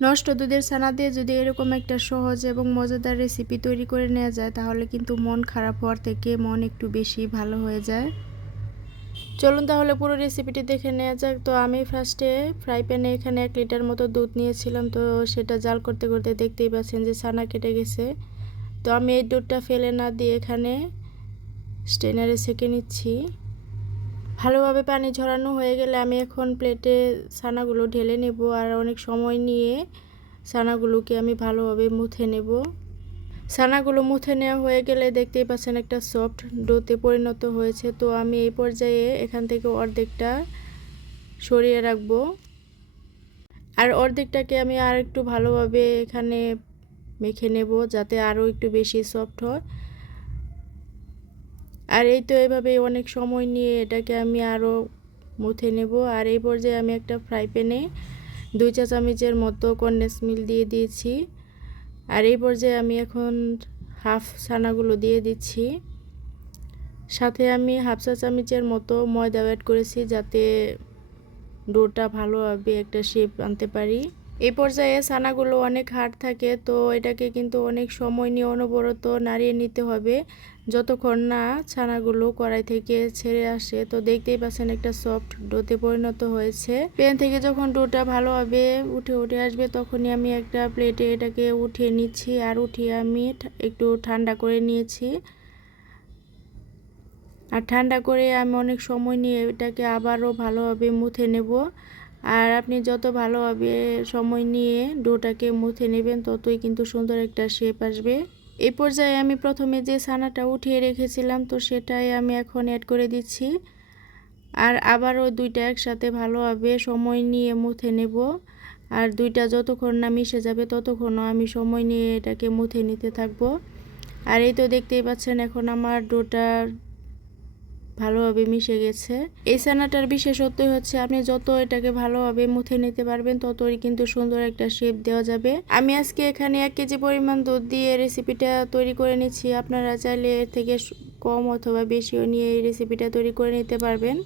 নষ্ট দুধের ছানা দিয়ে যদি এরকম একটা সহজ এবং মজাদার রেসিপি তৈরি করে নেওয়া যায়, তাহলে কিন্তু মন খারাপ হওয়ার থেকে মন একটু বেশি ভালো হয়ে যায়। চলুন তাহলে পুরো রেসিপিটি দেখে নেওয়া যাক। তো আমি ফার্স্টে ফ্রাই প্যানে এখানে এক লিটার মতো দুধ নিয়েছিলাম। তো সেটা জাল করতে করতে দেখতেই পাচ্ছেন যে ছানা কেটে গেছে। তো আমি এই দুধটা ফেলে না দিয়ে এখানে স্টেনারে সেঁকে নিচ্ছি। ভালোভাবে পানি ঝরানো হয়ে গেলে আমি এখন প্লেটে ছানাগুলো ঢেলে নেব আর অনেক সময় নিয়ে ছানাগুলোকে আমি ভালোভাবে মুথে নেব। ছানাগুলো মুথে নেওয়া হয়ে গেলে দেখতেই পাচ্ছেন একটা সফট ডোতে পরিণত হয়েছে। তো আমি এই পর্যায়ে এখান থেকে অর্ধেকটা সরিয়ে রাখব। আর অর্ধেকটাকে আমি আর একটু ভালোভাবে এখানে মেখে নেব যাতে আরও একটু বেশি সফট হয়। আর এই তো এভাবে অনেক সময় নিয়ে এটাকে আমি আরও মুথে নেব। আর এই পর্যায়ে আমি একটা ফ্রাই প্যানে দুই চা চামচের মতো কন্ডেন্স মিল দিয়ে দিয়েছি। আর এই পর্যায়ে আমি এখন হাফ ছানাগুলো দিয়ে দিচ্ছি। সাথে আমি হাফ চা চামচের মতো ময়দা অ্যাড করেছি যাতে ডোটা ভালোভাবে একটা শেপ আনতে পারি। এই পর্যায়ে ছানাগুলো অনেক হার্ড থাকে, তো এটাকে কিন্তু অনেক সময় নিয়ে অনবরত নাড়িয়ে নিতে হবে। যতক্ষণ না ছানাগুলো কড়াই থেকে ছেড়ে আসে, তো দেখতেই পাচ্ছেন একটা সফট ডোতে পরিণত হয়েছে। প্যান থেকে যখন ডোটা ভালোভাবে উঠে উঠে আসবে, তখনই আমি একটা প্লেটে এটাকে উঠিয়ে নিচ্ছি, আর উঠিয়ে আমি একটু ঠান্ডা করে নিয়েছি। আর ঠান্ডা করে আমি অনেক সময় নিয়ে এটাকে আবারও ভালোভাবে মুথে নেব। আর আপনি যত ভালোভাবে সময় নিয়ে ডোটাকে মুথে নেবেন, ততই কিন্তু সুন্দর একটা শেপ আসবে। এই পর্যায়ে আমি প্রথমে যে ছানাটা উঠিয়ে রেখেছিলাম, তো সেটাই আমি এখন অ্যাড করে দিচ্ছি। আর আবারও দুইটা একসাথে ভালোভাবে সময় নিয়ে মুথে নেব। আর দুইটা যতক্ষণ না মিশে যাবে, ততক্ষণও আমি সময় নিয়ে এটাকে মুথে নিতে থাকব। আর এই তো দেখতেই পাচ্ছেন, এখন আমার ডোটার ভালোভাবে মিশে গেছে। এই ছানাটার বিশেষত্বই হচ্ছে আপনি যত এটাকে ভালোভাবে মুথে নিতে পারবেন, ততই কিন্তু সুন্দর একটা শেপ দেওয়া যাবে। আমি আজকে এখানে এক কেজি পরিমাণ দুধ দিয়ে রেসিপিটা তৈরি করে নিচ্ছি। আপনারা চাইলে এর থেকে কম অথবা বেশিও নিয়ে এই রেসিপিটা তৈরি করে নিতে পারবেন।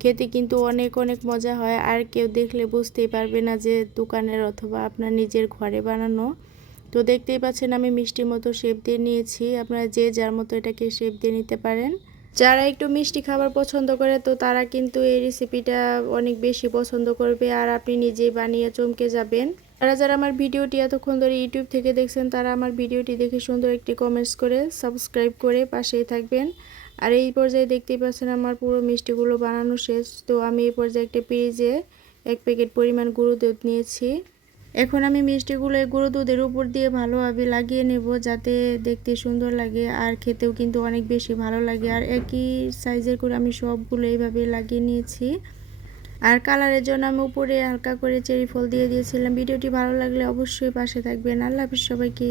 খেতে কিন্তু অনেক অনেক মজা হয়। আর কেউ দেখলে বুঝতেই পারবে না যে দোকানের অথবা আপনার নিজের ঘরে বানানো। তো দেখতেই পাচ্ছেন আমি মিষ্টির মতো শেপ দিয়ে নিয়েছি। আপনারা যে যার মতো এটাকে শেপ দিয়ে নিতে পারেন। যারা একটু মিষ্টি খাবার পছন্দ করে, তো তারা কিন্তু এই রেসিপিটা অনেক বেশি পছন্দ করবে। আর আপনি নিজেই বানিয়ে চমকে যাবেন। তারা যারা আমার ভিডিওটি এতক্ষণ ধরে ইউটিউব থেকে দেখছেন, তারা আমার ভিডিওটি দেখে সুন্দর একটি কমেন্টস করে সাবস্ক্রাইব করে পাশেই থাকবেন। আর এই পর্যায়ে দেখতেই পাচ্ছেন আমার পুরো মিষ্টিগুলো বানানো শেষ। তো আমি এই পর্যায়ে একটা পেজে এক প্যাকেট পরিমাণ গুঁড়ো দুধ নিয়েছি। এখন আমি মিষ্টিগুলো গুঁড়ো দুধের উপর দিয়ে ভালোভাবে লাগিয়ে নেব যাতে দেখতে সুন্দর লাগে আর খেতেও কিন্তু অনেক বেশি ভালো লাগে। আর একই সাইজের করে আমি সবগুলো এইভাবে লাগিয়ে নিয়েছি। আর কালারের জন্য আমি উপরে হালকা করে চেরি ফল দিয়ে দিয়েছিলাম। ভিডিওটি ভালো লাগলে অবশ্যই পাশে থাকবেন। আল্লাহ হাফিজ সবাইকে।